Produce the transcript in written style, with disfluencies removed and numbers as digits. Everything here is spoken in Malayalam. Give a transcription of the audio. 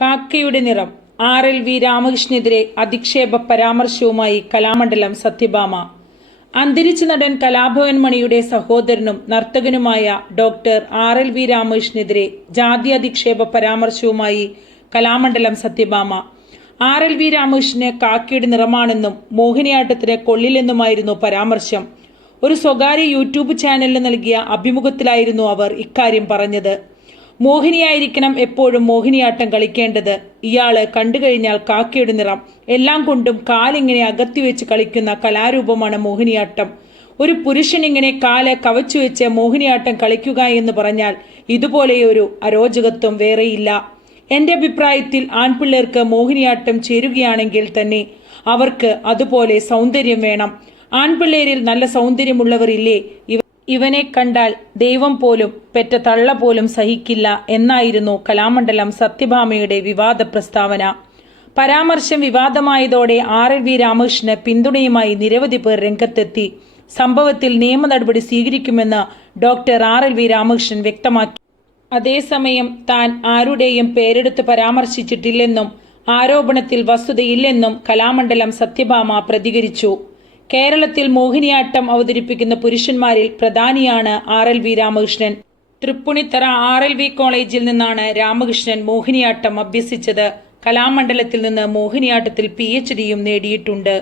കാക്കയുടെ നിറം. RLV രാമകൃഷ്ണനെതിരെ അധിക്ഷേപ പരാമർശവുമായി കലാമണ്ഡലം സത്യഭാമ. അന്തരിച്ച നടൻ കലാഭവൻ മണിയുടെ സഹോദരനും നർത്തകനുമായ ഡോക്ടർ RLV രാമകൃഷ്ണനെതിരെ ജാതി അധിക്ഷേപ പരാമർശവുമായി കലാമണ്ഡലം സത്യഭാമ. RLV രാമകൃഷ്ണന് കാക്കയുടെ നിറമാണെന്നും മോഹിനിയാട്ടത്തിന് കൊള്ളില്ലെന്നുമായിരുന്നു പരാമർശം. ഒരു സ്വകാര്യ യൂട്യൂബ് ചാനലിന് നൽകിയ അഭിമുഖത്തിലായിരുന്നു അവർ ഇക്കാര്യം പറഞ്ഞത്. മോഹിനിയായിരിക്കണം എപ്പോഴും മോഹിനിയാട്ടം കളിക്കേണ്ടത്. ഇയാള് കണ്ടുകഴിഞ്ഞാൽ കാക്കയുടെ നിറം. എല്ലാം കൊണ്ടും കാലിങ്ങനെ അകത്തിവെച്ച് കളിക്കുന്ന കലാരൂപമാണ് മോഹിനിയാട്ടം. ഒരു പുരുഷൻ ഇങ്ങനെ കാല് കവച്ചുവെച്ച് മോഹിനിയാട്ടം കളിക്കുക എന്ന് പറഞ്ഞാൽ ഇതുപോലെയൊരു അരോചകത്വം വേറെയില്ല. എൻ്റെ അഭിപ്രായത്തിൽ ആൺപിള്ളേർക്ക് മോഹിനിയാട്ടം ചേരുകയാണെങ്കിൽ തന്നെ അവർക്ക് അതുപോലെ സൗന്ദര്യം വേണം. ആൺപിള്ളേരിൽ നല്ല സൗന്ദര്യമുള്ളവർ ഇല്ലേ? ഇവനെ കണ്ടാൽ ദൈവം പോലും പെറ്റ തള്ള പോലും സഹിക്കില്ല എന്നായിരുന്നു കലാമണ്ഡലം സത്യഭാമയുടെ വിവാദ പ്രസ്താവന. പരാമർശം വിവാദമായതോടെ RLV രാമകൃഷ്ണന് പിന്തുണയുമായി നിരവധി പേർ രംഗത്തെത്തി. സംഭവത്തിൽ നിയമ നടപടി സ്വീകരിക്കുമെന്ന് ഡോക്ടർ RLV രാമകൃഷ്ണൻ വ്യക്തമാക്കി. അതേസമയം താൻ ആരുടെയും പേരെടുത്ത് പരാമർശിച്ചിട്ടില്ലെന്നും ആരോപണത്തിൽ വസ്തുതയില്ലെന്നും കലാമണ്ഡലം സത്യഭാമ പ്രതികരിച്ചു. കേരളത്തിൽ മോഹിനിയാട്ടം അവതരിപ്പിക്കുന്ന പുരുഷന്മാരിൽ പ്രധാനിയാണ് RLV രാമകൃഷ്ണൻ. തൃപ്പൂണിത്തറ RLV കോളേജിൽ നിന്നാണ് രാമകൃഷ്ണൻ മോഹിനിയാട്ടം അഭ്യസിച്ചത്. കലാമണ്ഡലത്തിൽ നിന്ന് മോഹിനിയാട്ടത്തിൽ PhDയും നേടിയിട്ടുണ്ട്.